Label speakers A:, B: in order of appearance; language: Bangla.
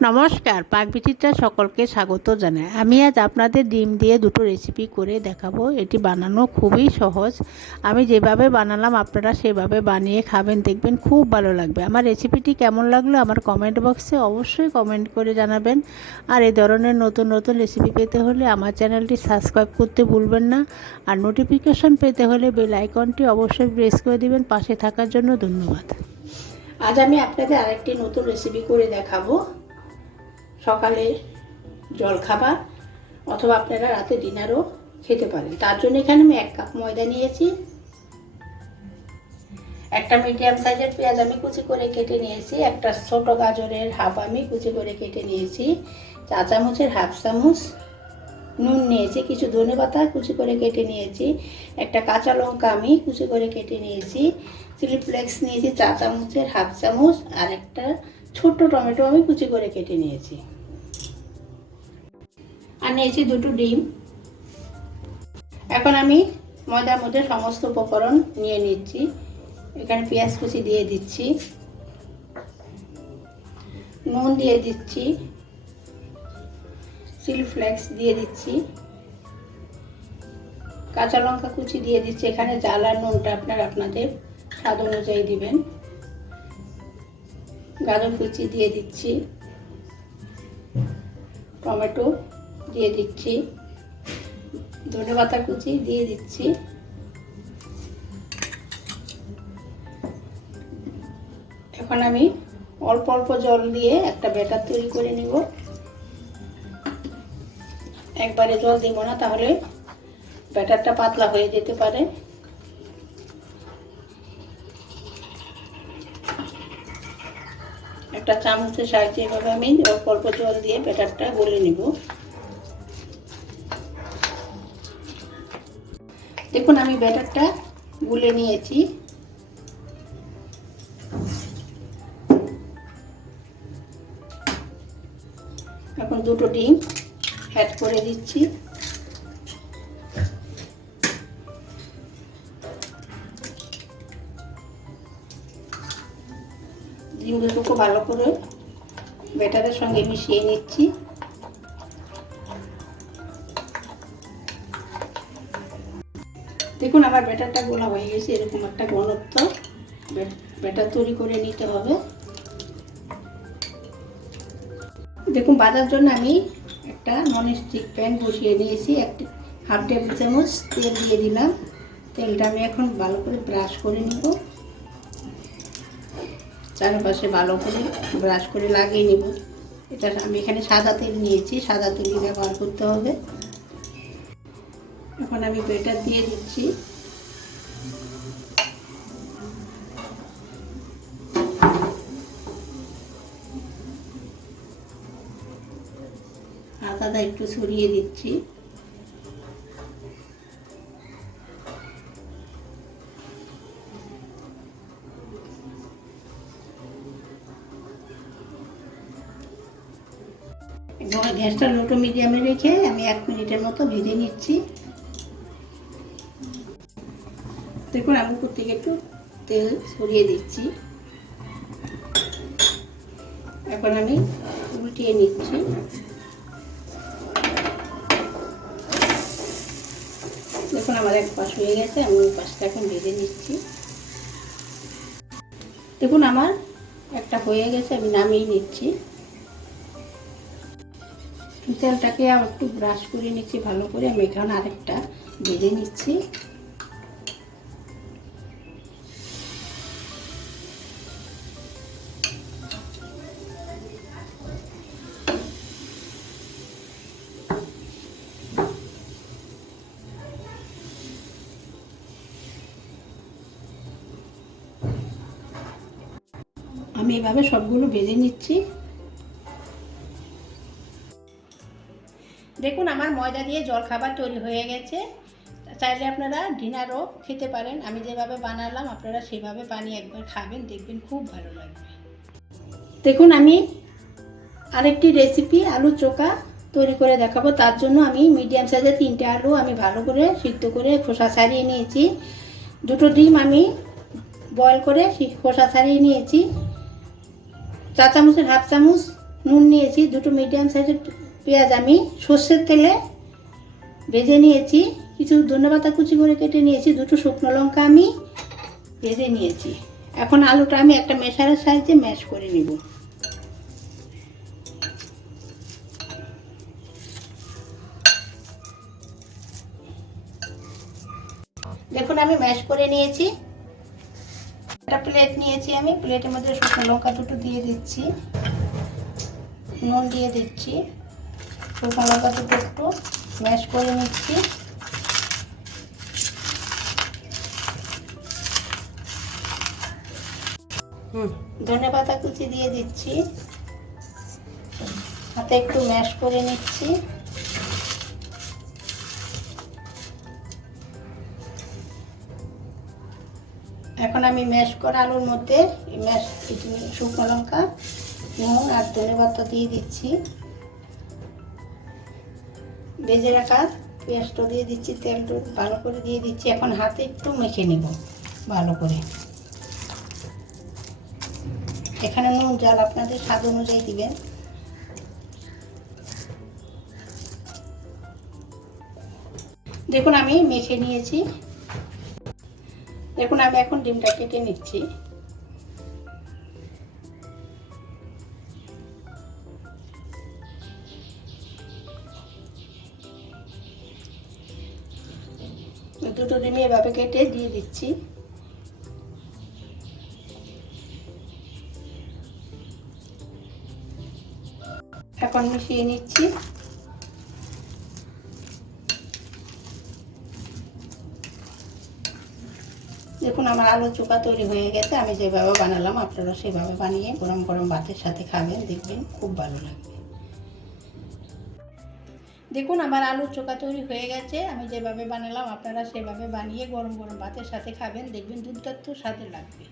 A: নমস্কার পাকবিচিত্রা সকলকে স্বাগত জানাই। আমি আজ আপনাদের ডিম দিয়ে দুটো রেসিপি করে দেখাবো। এটি বানানো খুবই সহজ। আমি যেভাবে বানালাম আপনারা সেভাবে বানিয়ে খাবেন, দেখবেন খুব ভালো লাগবে। আমার রেসিপিটি কেমন লাগল আমার কমেন্ট বক্সে অবশ্যই কমেন্ট করে জানাবেন। আর এই ধরনের নতুন নতুন রেসিপি পেতে হলে আমার চ্যানেলটি সাবস্ক্রাইব করতে ভুলবেন না। আর নোটিফিকেশন পেতে হলে বেল আইকনটি অবশ্যই প্রেস করে দিবেন। পাশে থাকার জন্য ধন্যবাদ। আজ আমি আপনাদের আরেকটি নতুন রেসিপি করে দেখাবো। সকালে জলখাবার অথবা আপনারা রাতে ডিনারও খেতে পারেন। তার জন্য এখানে আমি এক কাপ ময়দা নিয়েছি। একটা মিডিয়াম সাইজের পেঁয়াজ আমি কুচি করে কেটে নিয়েছি। একটা ছোট গাজরের হাফ আমি কুচি করে কেটে নিয়েছি। চা চামচের হাফ চামচ নুন নিয়েছি, কিছু ধনে পাতা কুচি করে কেটে নিয়েছি। একটা কাঁচা লঙ্কা আমি কুচি করে কেটে নিয়েছি। চিলি ফ্লেক্স নিয়েছি, চা চামচের হাফ চামচ আর একটা ছোট্ট টমেটো আমি কুচি করে কেটে নিয়েছি। আর নিয়েছি দুটো ডিম। এখন আমি ময়দার মধ্যে সমস্ত উপকরণ নিয়ে নিচ্ছি। এখানে পেঁয়াজ কুচি দিয়ে দিচ্ছি। নুন দিয়ে দিচ্ছি। চিলি ফ্লেক্স দিয়ে দিচ্ছি। কাঁচা লঙ্কা কুচি দিয়ে দিচ্ছি। এখানে জ্বালা নুনটা আপনার আপনাদের স্বাদ অনুযায়ী দিবেন। গাজর কুচি দিয়ে দিচ্ছি। টমেটো দিয়ে দিচ্ছি। ধনে পাতা কুচি দিয়ে দিচ্ছি। এখন আমি অল্প অল্প জল দিয়ে একটা ব্যাটার তৈরি করে নিব। একবারে জল দিব না, তাহলে ব্যাটারটা পাতলা হয়ে যেতে পারে। একটা চামচের সাহায্যে এভাবে আমি অল্প অল্প জল দিয়ে ব্যাটারটা গলে নিব। দেখুন, আমি ব্যাটারটা গুলে নিয়েছি। এখন দুটো ডিম অ্যাড করে দিচ্ছি। ডিম দুটোকে ভালো করে ব্যাটারের সঙ্গে মিশিয়ে নিচ্ছি। দেখুন, আমার ব্যাটারটা গোলা হয়ে গেছে, এরকম একটা ঘনত্ব। ব্যাটার তৈরি করে নিতে হবে। দেখুন, বাজার জন্য আমি একটা নন স্টিক প্যান বসিয়ে নিয়েছি একটি হাফ টেবিল চামচ তেল দিয়ে দিলাম। তেলটা আমি এখন ভালো করে ব্রাশ করে নিব। চারপাশে ভালো করে ব্রাশ করে লাগিয়ে নিব। এটা আমি এখানে সাদা তেল নিয়েছি, সাদা তেলই ব্যবহার করতে হবে। এখন আমি বেটার দিয়ে দিচ্ছি। আদাটা একটু ছড়িয়ে দিচ্ছি। গ্যাসটা লোটো মিডিয়ামে রেখে আমি এক মিনিটের মতো ভেজে নিচ্ছি। দেখুন আমি উপর থেকে একটু তেল সরিয়ে দিচ্ছি। এখন আমি উল্টিয়ে নিচ্ছি। দেখুন, আমার এক পাশ হয়ে গেছে, আমি ওই পাশটা এখন ভেজে নিচ্ছি। দেখুন, আমার একটা হয়ে গেছে, আমি নামিয়ে নিচ্ছি। তেলটাকে একটু ব্রাশ করে নিচ্ছি, ভালো করে। আমি এখানে আরেকটা ভেজে নিচ্ছি। আমি এভাবে সবগুলো ভেজে নিচ্ছি। দেখুন, আমার ময়দা দিয়ে জল খাবার তৈরি হয়ে গেছে। চাইলে আপনারা ডিনারও খেতে পারেন। আমি যেভাবে বানালাম, আপনারা সেভাবে বানিয়ে একবার খাবেন, দেখবেন খুব ভালো লাগবে। দেখুন, আমি আরেকটি রেসিপি আলু চোখা তৈরি করে দেখাবো। তার জন্য আমি মিডিয়াম সাইজের তিনটে আলু আমি ভালো করে সিদ্ধ করে খোসা ছাড়িয়ে নিয়েছি। দুটো ডিম আমি বয়েল করে খোসা ছাড়িয়ে নিয়েছি। চা চামচের হাফ চামচ নুন নিয়েছি, দুটো মিডিয়াম সাইজের পেঁয়াজ আমি, সর্ষের তেলে ভেজে নিয়েছি, কিছু ধনেপাতা কুচি করে কেটে নিয়েছি, দুটো শুকনো লঙ্কা আমি ভেজে নিয়েছি। এখন আলুটা আমি একটা মেশারের সাহায্যে ম্যাশ করে নিব। দেখুন আমি ম্যাশ করে নিয়েছি। একটা প্লেট নিয়েছি আমি। প্লেটের মধ্যে শুকনো লঙ্কা দুটো দিয়ে দিচ্ছি। নুন দিয়ে দিচ্ছি। শুকনো লঙ্কা দুটো একটু ম্যাশ করে নিচ্ছি। ধনে পাতা কুচি দিয়ে দিচ্ছি। হাতে একটু ম্যাশ করে নিচ্ছি। এখন আমি ম্যাশ করা আলুর মধ্যে ম্যাশ শুকনো লঙ্কা, নুন আর ধনে পাতা দিয়ে দিচ্ছি। ভেজে রাখা পেঁয়াজটা দিয়ে দিচ্ছি, তেলটা ভালো করে দিয়ে দিচ্ছি। এখন হাতে একটু মেখে নেব ভালো করে। এখানে নুন, জাল আপনাদের স্বাদ অনুযায়ী দিবেন। দেখুন আমি মেখে নিয়েছি। দেখুন, আমি এখন ডিমটা কেটে নিচ্ছি। দুটো ডিম এভাবে কেটে দিয়ে দিচ্ছি। এখন মিশিয়ে নিচ্ছি। দেখুন আমার আলু চোখা তৈরি হয়ে গেছে, আমি যেভাবে বানালাম আপনারা সেভাবে বানিয়ে গরম গরম ভাতের সাথে খাবেন, দেখবেন খুব ভালো লাগবে। দেখুন, আমার আলুর চোখা তৈরি হয়ে গেছে, আমি যেভাবে বানালাম আপনারা সেভাবে বানিয়ে গরম গরম ভাতের সাথে খাবেন, দেখবেন দুর্দান্ত স্বাদে লাগবে।